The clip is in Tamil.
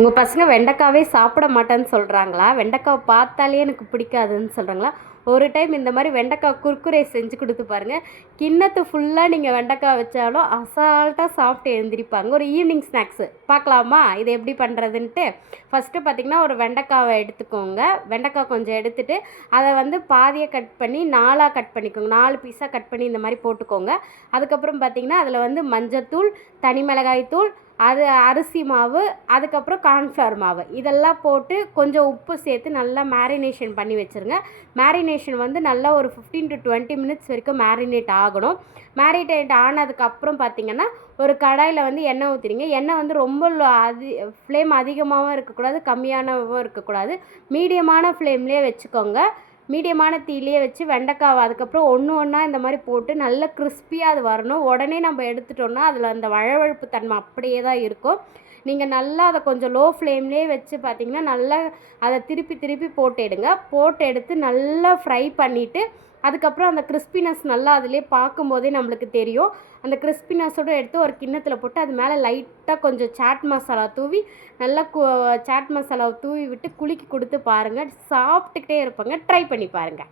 உங்கள் பசங்க வெண்டைக்காவே சாப்பிட மாட்டேன்னு சொல்கிறாங்களா? வெண்டைக்காவை பார்த்தாலே எனக்கு பிடிக்காதுன்னு சொல்கிறாங்களா? ஒரு டைம் இந்த மாதிரி வெண்டைக்காய் குர்குரே செஞ்சு கொடுத்து பாருங்கள். கிண்ணத்து ஃபுல்லாக நீங்கள் வெண்டைக்காய் வச்சாலும் அசால்ட்டாக சாப்பிட்டு எழுந்திரிப்பாங்க. ஒரு ஈவினிங் ஸ்நாக்ஸு பார்க்கலாமா இது எப்படி பண்ணுறதுன்ட்டு? ஃபஸ்ட்டு பார்த்திங்கன்னா ஒரு வெண்டைக்காவை எடுத்துக்கோங்க. வெண்டைக்காய் கொஞ்சம் எடுத்துகிட்டு அதை வந்து பாதியை கட் பண்ணி 4ஆக கட் பண்ணிக்கோங்க. 4 பீஸாக கட் பண்ணி இந்த மாதிரி போட்டுக்கோங்க. அதுக்கப்புறம் பார்த்திங்கன்னா அதில் வந்து மஞ்சத்தூள், தனி மிளகாய் தூள், அரிசி மாவு, அதுக்கப்புறம் கார்ன்ஃப்ளவர் மாவு இதெல்லாம் போட்டு கொஞ்சம் உப்பு சேர்த்து நல்லா மேரினேஷன் பண்ணி வச்சுருங்க. மேரினேஷன் வந்து நல்லா ஒரு 15 to 20 மினிட்ஸ் வரைக்கும் மேரினேட் ஆகணும். மேரினேட் ஆனதுக்கப்புறம் பார்த்திங்கன்னா ஒரு கடாயில் வந்து எண்ணெய் ஊற்றிடுங்க. எண்ணெய் வந்து ரொம்ப ஃப்ளேம் அதிகமாகவும் இருக்கக்கூடாது, கம்மியானவும் இருக்கக்கூடாது. மீடியமான ஃப்ளேம்லேயே வச்சுக்கோங்க. மீடியமான தீயிலே வச்சு வெண்டைக்காவை அதுக்கப்புறம் ஒன்று ஒன்றா இந்த மாதிரி போட்டு நல்லா கிறிஸ்பியாக அது வரணும். உடனே நம்ம எடுத்துட்டோம்னா அதில் அந்த வழவழப்பு தன்மை அப்படியே தான் இருக்கும். நீங்கள் நல்லா அதை கொஞ்சம் லோ ஃப்ளேம்லேயே வச்சு பார்த்திங்கன்னா நல்லா அதை திருப்பி திருப்பி போட்டு எடுங்க. போட்டு எடுத்து நல்லா ஃப்ரை பண்ணிவிட்டு அதுக்கப்புறம் அந்த கிறிஸ்பினஸ் நல்லா அதிலே பார்க்கும்போதே நம்மளுக்கு தெரியும். அந்த கிறிஸ்பினஸோடு எடுத்து ஒரு கிண்ணத்தில் போட்டு அது மேலே லைட்டாக கொஞ்சம் சாட் மசாலா தூவி நல்லா சாட் மசாலாவை தூவி விட்டு குலுக்கி கொடுத்து பாருங்கள். சாப்பிட்டுக்கிட்டே இருப்பாங்க. ட்ரை பண்ணி பாருங்கள்.